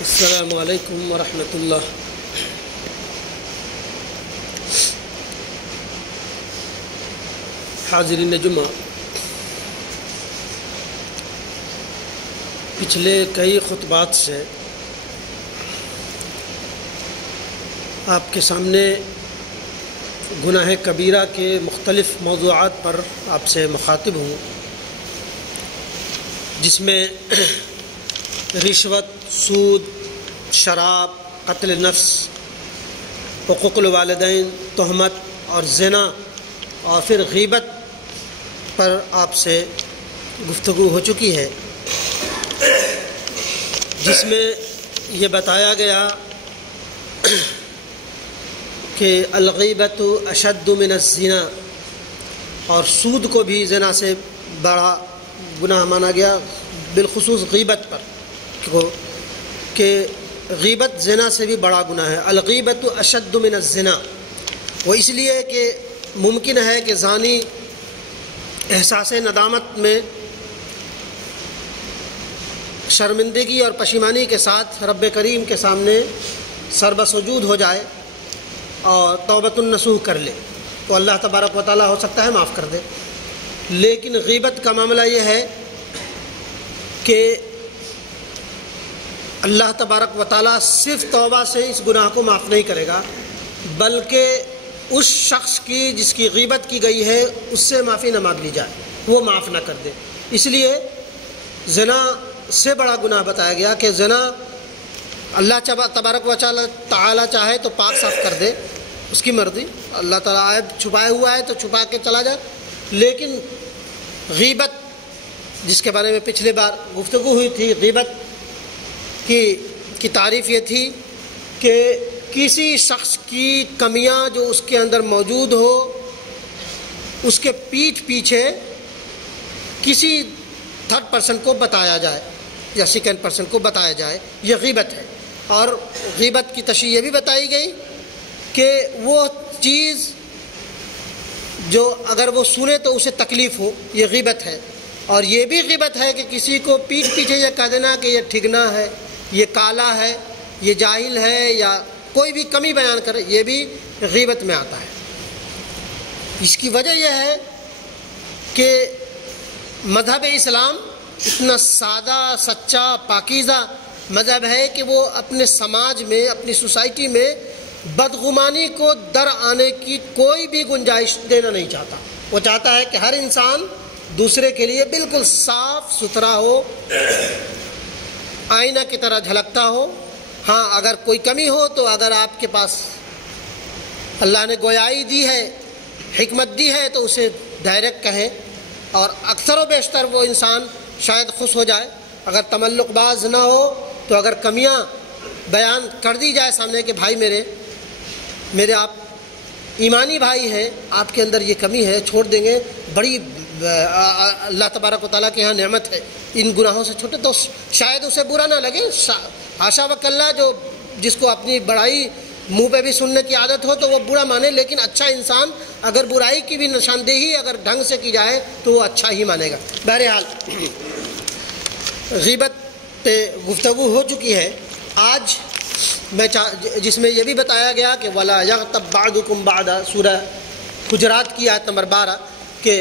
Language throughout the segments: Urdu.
السلام علیکم ورحمۃ اللہ۔ حاضرین جمعہ، پچھلے کئی خطبات سے آپ کے سامنے گناہ کبیرہ کے مختلف موضوعات پر آپ سے مخاطب ہوں، جس میں رشوت، سود، شراب، قتل نفس، حقوق الوالدین، تہمت اور زنا اور پھر غیبت پر آپ سے گفتگو ہو چکی ہے، جس میں یہ بتایا گیا کہ الغیبت اشد من الزنا، اور سود کو بھی زنا سے بڑا گناہ مانا گیا، بالخصوص غیبت پر، کہ غیبت زنا سے بھی بڑا گناہ ہے۔ الغیبت اشد من الزنا، وہ اس لیے کہ ممکن ہے کہ زانی احساس ندامت میں شرمندگی اور پشیمانی کے ساتھ رب کریم کے سامنے سربسجود ہو جائے اور توبۃ النصوح کر لے، تو اللہ تبارک و تعالیٰ ہو سکتا ہے معاف کر دے۔ لیکن غیبت کا معاملہ یہ ہے کہ اللہ تبارک و تعالیٰ صرف توبہ سے اس گناہ کو معاف نہیں کرے گا، بلکہ اس شخص کی جس کی غیبت کی گئی ہے اس سے معافی نہ مانگ لی جائے، وہ معاف نہ کر دے۔ اس لیے زنا سے بڑا گناہ بتایا گیا کہ زنا اللہ تبارک و تعالیٰ چاہے تو پاک صاف کر دے، اس کی مرضی، اللہ تعالیٰ عیب چھپائے ہوا ہے تو چھپا کے چلا جائے۔ لیکن غیبت، جس کے بارے میں پچھلی بار گفتگو ہوئی تھی، غیبت کی تعریف یہ تھی کہ کسی شخص کی کمیاں جو اس کے اندر موجود ہو، اس کے پیٹھ پیچھے کسی تھرڈ پرسن کو بتایا جائے یا سیکنڈ پرسن کو بتایا جائے، یہ غیبت ہے۔ اور غیبت کی تشریح یہ بھی بتائی گئی کہ وہ چیز جو اگر وہ سنے تو اسے تکلیف ہو، یہ غیبت ہے۔ اور یہ بھی غیبت ہے کہ کسی کو پیٹھ پیچھے یہ کہہ دینا کہ یہ ٹھگنا ہے، یہ کالا ہے، یہ جاہل ہے، یا کوئی بھی کمی بیان کرے، یہ بھی غیبت میں آتا ہے۔ اس کی وجہ یہ ہے کہ مذہب اسلام اتنا سادہ، سچا، پاکیزہ مذہب ہے کہ وہ اپنے سماج میں، اپنی سوسائٹی میں بدگمانی کو در آنے کی کوئی بھی گنجائش دینا نہیں چاہتا۔ وہ چاہتا ہے کہ ہر انسان دوسرے کے لیے بالکل صاف ستھرا ہو، آئینہ کی طرح جھلکتا ہو۔ ہاں، اگر کوئی کمی ہو تو اگر آپ کے پاس اللہ نے گویائی دی ہے، حکمت دی ہے، تو اسے ڈائریکٹ کہیں، اور اکثر و بیشتر وہ انسان شاید خوش ہو جائے۔ اگر تملق باز نہ ہو تو اگر کمیاں بیان کر دی جائے سامنے کہ بھائی میرے آپ ایمانی بھائی ہیں، آپ کے اندر یہ کمی ہے، چھوڑ دیں گے، بڑی اللہ تبارک و تعالیٰ کے یہاں نعمت ہے، ان گناہوں سے چھوٹے، تو شاید اسے برا نہ لگے۔ حاشا وکلا، جس کو اپنی بڑائی منہ پہ بھی سننے کی عادت ہو تو وہ برا مانے، لیکن اچھا انسان اگر برائی کی بھی نشاندہی اگر ڈھنگ سے کی جائے تو وہ اچھا ہی مانے گا۔ بہرحال غیبت پہ گفتگو ہو چکی ہے۔ آج میں جس میں یہ بھی بتایا گیا کہ وَلَا يَغْتَبْ بَعْضُكُمْ بَعْضًا، سورہ حجرات کی آیت نمبر 12، کہ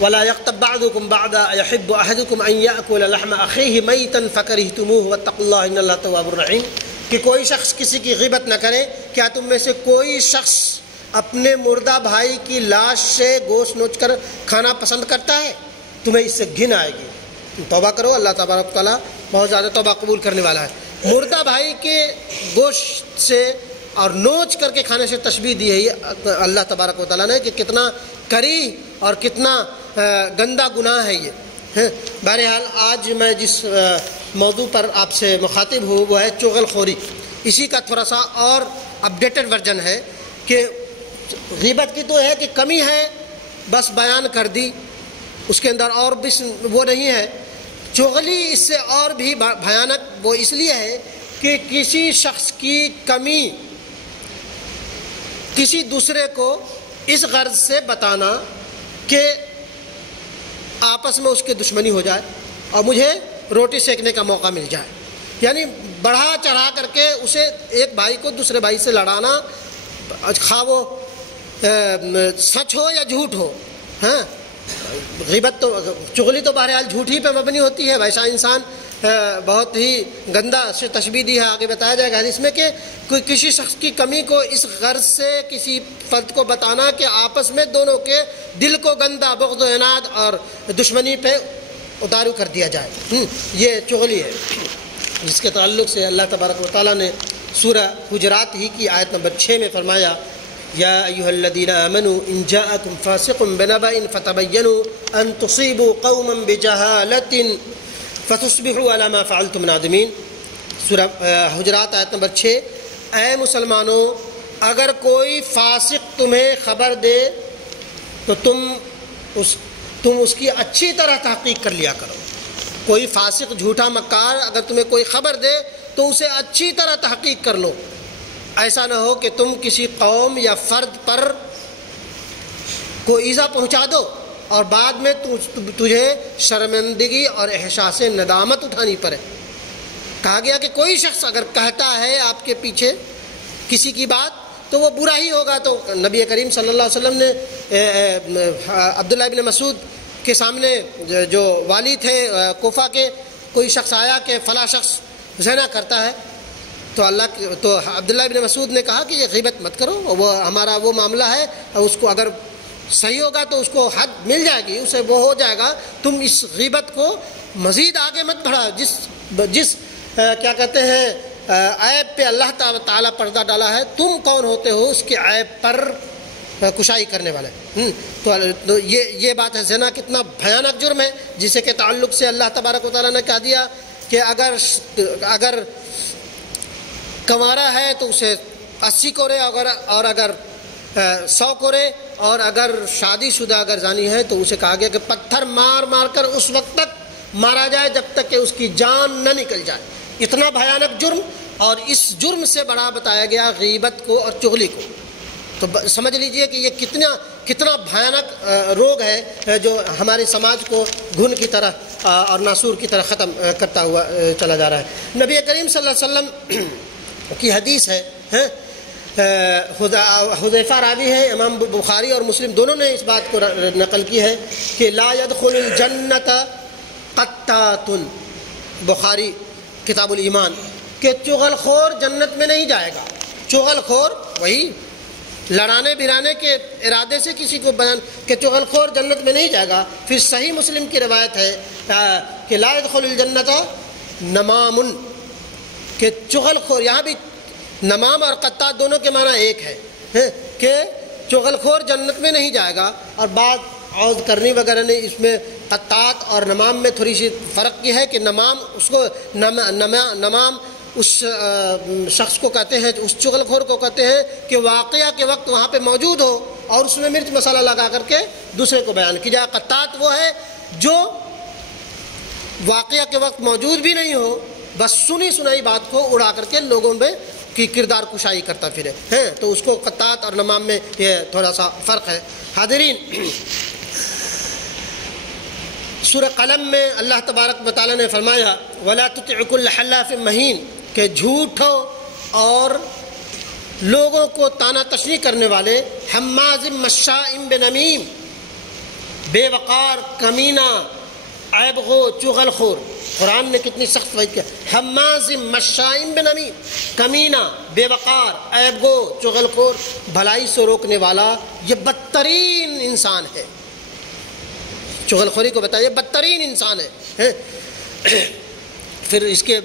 وَلَا يَغْتَبْ بَعْضُكُمْ بَعْضًا أَيُحِبُّ أَحَدُكُمْ أَن يَأْكُلَ لَحْمَ أَخِيهِ مَيْتًا فَكَرِهْتُمُوهُ وَاتَّقُوا اللَّهَ إِنَّ اللَّهَ تَوَّابٌ رَحِيمٌ، کہ کوئی شخص کسی کی غیبت نہ کرے۔ کیا تم میں سے کوئی شخص اپنے مردہ بھائی کی لاش سے گوشت نوچ کر کھانا پسند کرتا ہے؟ تمہیں اس سے گھن آئے گی۔ تم توبہ کرو، اللہ تبارک تعالیٰ بہت زیادہ توبہ قبول کرنے والا ہے۔ مردہ بھائی کے گوشت سے اور نوچ کر کے کھانے سے تشبیہ دی ہے اللہ تبارک و تعالیٰ نے کہ کتنا کری اور کتنا گندا گناہ ہے یہ۔ بہرحال آج میں جس موضوع پر آپ سے مخاطب ہوں وہ ہے چغل خوری۔ اسی کا تھوڑا سا اور اپڈیٹڈ ورژن ہے کہ غیبت کی تو ہے کہ کمی ہے، بس بیان کر دی، اس کے اندر اور بھی وہ نہیں ہے۔ چغلی اس سے اور بھی بھیانک وہ اس لیے ہے کہ کسی شخص کی کمی کسی دوسرے کو اس غرض سے بتانا کہ آپس میں اس کی دشمنی ہو جائے اور مجھے روٹی سیکنے کا موقع مل جائے۔ یعنی بڑھا چڑھا کر کے اسے ایک بھائی کو دوسرے بھائی سے لڑانا، خواہ وہ سچ ہو یا جھوٹ ہو. ہاں غیبت تو چغلی تو بہرحال جھوٹ ہی پہ مبنی ہوتی ہے. ویسا انسان بہت ہی گندا سے تشبیہ دی ہے، آگے بتایا جائے گا حدیث میں کہ کوئی کسی شخص کی کمی کو اس غرض سے کسی فرد کو بتانا کہ آپس میں دونوں کے دل کو گندا، بغض و عناد اور دشمنی پہ اتارو کر دیا جائے. یہ چغلی ہے، جس کے تعلق سے اللہ تبارک و تعالیٰ نے سورہ حجرات ہی کی آیت نمبر 6 میں فرمایا یا ایھا الذین آمنوا ان جاءکم فاسق بنبأ فتبینوا ان تصیبوا قوما بجہالۃ فتصبحوا علی ما فعلتم نادمین. سورہ حجرات آیت نمبر 6. اے مسلمانوں، اگر کوئی فاسق تمہیں خبر دے تو تم اس کی اچھی طرح تحقیق کر لیا کرو. کوئی فاسق جھوٹا مکار اگر تمہیں کوئی خبر دے تو اسے اچھی طرح تحقیق کر لو. ایسا نہ ہو کہ تم کسی قوم یا فرد پر کو ایذا پہنچا دو اور بعد میں تجھے شرمندگی اور احساس ندامت اٹھانی پڑے. کہا گیا کہ کوئی شخص اگر کہتا ہے آپ کے پیچھے کسی کی بات تو وہ برا ہی ہوگا. تو نبی کریم صلی اللہ علیہ وسلم نے عبداللہ ابن مسعود کے سامنے جو والی تھے کوفہ کے، کوئی شخص آیا کہ فلاں شخص زنا کرتا ہے، تو عبداللہ ابن مسعود نے کہا کہ یہ غیبت مت کرو، وہ ہمارا وہ معاملہ ہے، اس کو اگر صحیح ہوگا تو اس کو حد مل جائے گی، اسے وہ ہو جائے گا. تم اس غیبت کو مزید آگے مت بڑھاؤ. جس کیا کہتے ہیں عیب پہ اللہ تعالیٰ پردہ ڈالا ہے، تم کون ہوتے ہو اس کے عیب پر کشائی کرنے والے. تو یہ بات ہے. زنا کتنا بھیانک جرم ہے، جسے کے تعلق سے اللہ تبارک و تعالیٰ نے کہہ دیا کہ اگر کنوارا ہے تو اسے 80 کوڑے، اور اگر 100 کوڑے، اور اگر شادی شدہ اگر زانی ہے تو اسے کہا گیا کہ پتھر مار مار کر اس وقت تک مارا جائے جب تک کہ اس کی جان نہ نکل جائے. اتنا بھیانک جرم، اور اس جرم سے بڑا بتایا گیا غیبت کو اور چغلی کو. تو سمجھ لیجئے کہ یہ کتنا بھیانک روگ ہے جو ہمارے سماج کو گھن کی طرح اور ناسور کی طرح ختم کرتا ہوا چلا جا رہا ہے. نبی کریم صلی اللہ علیہ وسلم کی حدیث ہے، حذیفہ راوی ہے، امام بخاری اور مسلم دونوں نے اس بات کو نقل کی ہے کہ لا يدخل الجنت قطات، بخاری کتاب الایمان، کہ چغل خور جنت میں نہیں جائے گا. چغل خور وہی لڑانے بھرانے کے ارادے سے کسی کو بیان کہ چغل خور جنت میں نہیں جائے گا. پھر صحیح مسلم کی روایت ہے کہ لا يدخل الجنت نمام، کہ چغل خور، یہاں بھی نمام اور قطات دونوں کے معنی ایک ہے کہ چغل خور جنت میں نہیں جائے گا. اور بعض عوض کرنی وغیرہ نے اس میں قطات اور نمام میں تھوڑی سی فرق کی ہے کہ نمام اس کو نمام اس شخص کو کہتے ہیں، اس چغل خور کو کہتے ہیں کہ واقعہ کے وقت وہاں پہ موجود ہو اور اس میں مرچ مسالہ لگا کر کے دوسرے کو بیان کی جائے. قطات وہ ہے جو واقعہ کے وقت موجود بھی نہیں ہو، بس سنی سنائی بات کو اڑا کر کے لوگوں میں کی کردار کشائی کرتا پھرے. تو اس کو قطات اور نمام میں یہ تھوڑا سا فرق ہے. حاضرین، سورہ قلم میں اللہ تبارک و تعالیٰ نے فرمایا وَلَا تُطِعْ كُلَّ حَلَّافٍ مَّهِينٍ، کہ جھوٹ ہو اور لوگوں کو تانا تشنیع کرنے والے، حماز مشاء بنمیم، بے وقار، کمینہ، عیب گو، چغل خور. قرآن نے کتنی سخت وعید کیا. حماز مشاء بنمیم، کمینہ، بے وقار، عیب گو، چغل خور، بھلائی سے روکنے والا، یہ بدترین انسان ہے. چغل خوری کو بتایا بدترین انسان ہے. پھر اس کے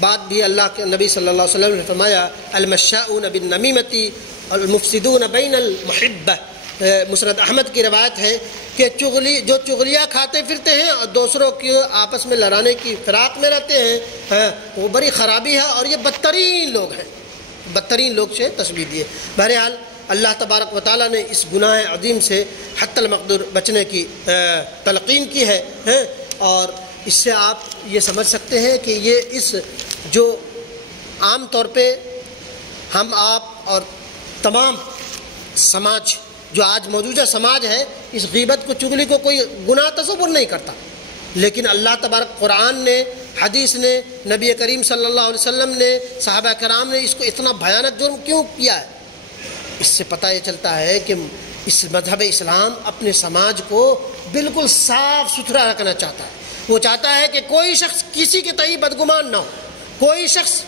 بعد بھی اللہ کے نبی صلی اللہ علیہ وسلم نے فرمایا المشاؤون بالنمیمۃ المفسدون بین المحبہ. مسند احمد کی روایت ہے کہ جو چغلیاں کھاتے پھرتے ہیں اور دوسروں کے آپس میں لڑانے کی فراق میں رہتے ہیں، وہ بڑی خرابی ہے اور یہ بدترین لوگ ہیں. بدترین لوگ سے تشبیہ دیے. بہرحال اللہ تبارک و تعالیٰ نے اس گناہ عظیم سے حتی المقدور بچنے کی تلقین کی ہے. اور اس سے آپ یہ سمجھ سکتے ہیں کہ یہ اس جو عام طور پہ ہم آپ اور تمام سماج جو آج موجودہ سماج ہے، اس غیبت کو چغلی کو کوئی گناہ تصور نہیں کرتا، لیکن اللہ تبارک قرآن نے حدیث نے، نبی کریم صلی اللہ علیہ وسلم نے، صحابہ کرام نے اس کو اتنا بھیانک جرم کیوں کیا ہے؟ اس سے پتہ یہ چلتا ہے کہ اس مذہب اسلام اپنے سماج کو بالکل صاف ستھرا رکھنا چاہتا ہے۔ وہ چاہتا ہے کہ کوئی شخص کسی کے تئیں بدگمان نہ ہو، کوئی شخص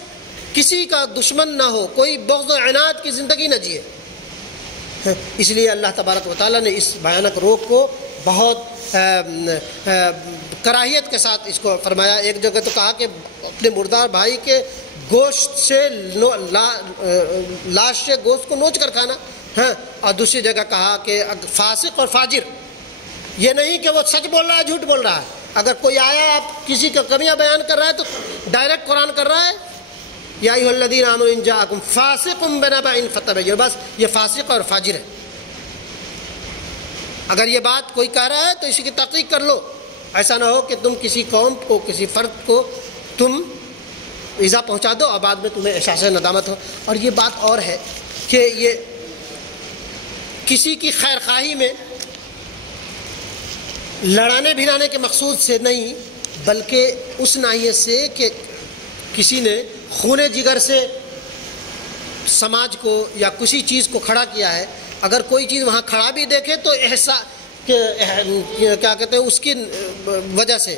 کسی کا دشمن نہ ہو، کوئی بغض و عناد کی زندگی نہ جیے۔ اس لیے اللہ تبارک و تعالیٰ نے اس بھیانک روگ کو بہت کراہیت کے ساتھ اس کو فرمایا۔ ایک جگہ تو کہا کہ اپنے مردار بھائی کے گوشت سے لاش سے گوشت کو نوچ کر کھانا، اور دوسری جگہ کہا کہ فاسق اور فاجر، یہ نہیں کہ وہ سچ بول رہا ہے جھوٹ بول رہا ہے، اگر کوئی آیا آپ کسی کا کمیاں بیان کر رہا ہے تو ڈائریکٹ قرآن کر رہا ہے یا ایھا الذین آمنوا ان جاءکم فاسق بنبأ فتبینوا، بس یہ فاسق اور فاجر ہے۔ اگر یہ بات کوئی کہہ رہا ہے تو اسی کی تحقیق کر لو، ایسا نہ ہو کہ تم کسی قوم کو، کسی فرد کو تم ایذا پہنچا دو اور بعد میں تمہیں احساس ندامت ہو۔ اور یہ بات اور ہے کہ یہ کسی کی خیر خواہی میں لڑانے بھڑانے کے مقصود سے نہیں، بلکہ اس ناحیے سے کہ کسی نے خون جگر سے سماج کو یا کسی چیز کو کھڑا کیا ہے، اگر کوئی چیز وہاں کھڑا بھی دیکھے تو کیا کہتے ہیں اس کی وجہ سے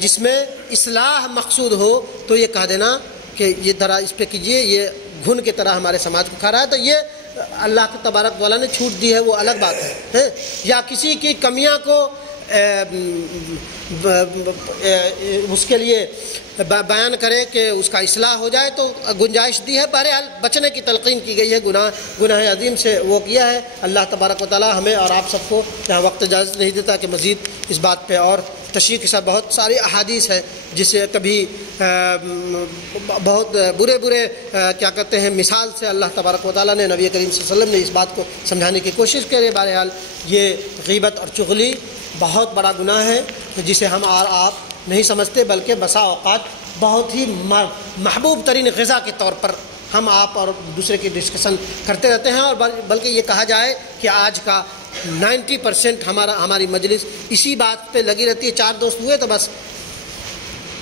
جس میں اصلاح مقصود ہو تو یہ کہہ دینا کہ یہ ذرا اس پہ کیجیے، یہ گھن کی طرح ہمارے سماج کو کھا رہا ہے، تو یہ اللہ کے تبارک والا نے چھوٹ دی ہے، وہ الگ بات ہے۔ یا کسی کی کمیاں کو اس کے لیے بیان کرے کہ اس کا اصلاح ہو جائے تو گنجائش دی ہے، بہرحال بچنے کی تلقین کی گئی ہے، گناہ عظیم سے وہ کیا ہے۔ اللہ تبارک و تعالی ہمیں اور آپ سب کو یہاں وقت اجازت نہیں دیتا کہ مزید اس بات پہ اور تشریح کے ساتھ بہت ساری احادیث ہے جسے کبھی بہت برے کیا کہتے ہیں مثال سے اللہ تبارک و تعالیٰ نے، نبی کریم صلی اللہ علیہ وسلم نے اس بات کو سمجھانے کی کوشش کرے۔ بہرحال یہ غیبت اور چغلی بہت بڑا گناہ ہے جسے ہم اور آپ نہیں سمجھتے، بلکہ بسا اوقات بہت ہی محبوب ترین غذا کے طور پر ہم آپ اور دوسرے کی ڈسکشن کرتے رہتے ہیں، اور بلکہ یہ کہا جائے کہ آج کا 90% ہماری مجلس اسی بات پہ لگی رہتی ہے۔ 4 دوست ہوئے تو بس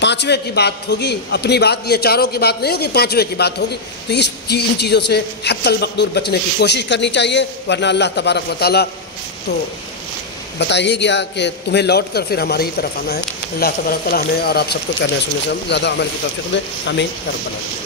5ویں کی بات ہوگی، اپنی بات یہ 4 کی بات نہیں ہوگی، 5ویں کی بات ہوگی۔ تو ان چیزوں سے حتی المقدور بچنے کی کوشش کرنی چاہیے، ورنہ اللہ تبارک و تعالیٰ تو بتا ہی گیا کہ تمہیں لوٹ کر پھر ہماری ہی طرف آنا ہے۔ اللہ تبارک و تعالیٰ ہمیں اور آپ سب کو کہنے سننے سے زیادہ عمل کی توفیق دے، آمین یا رب العالمین۔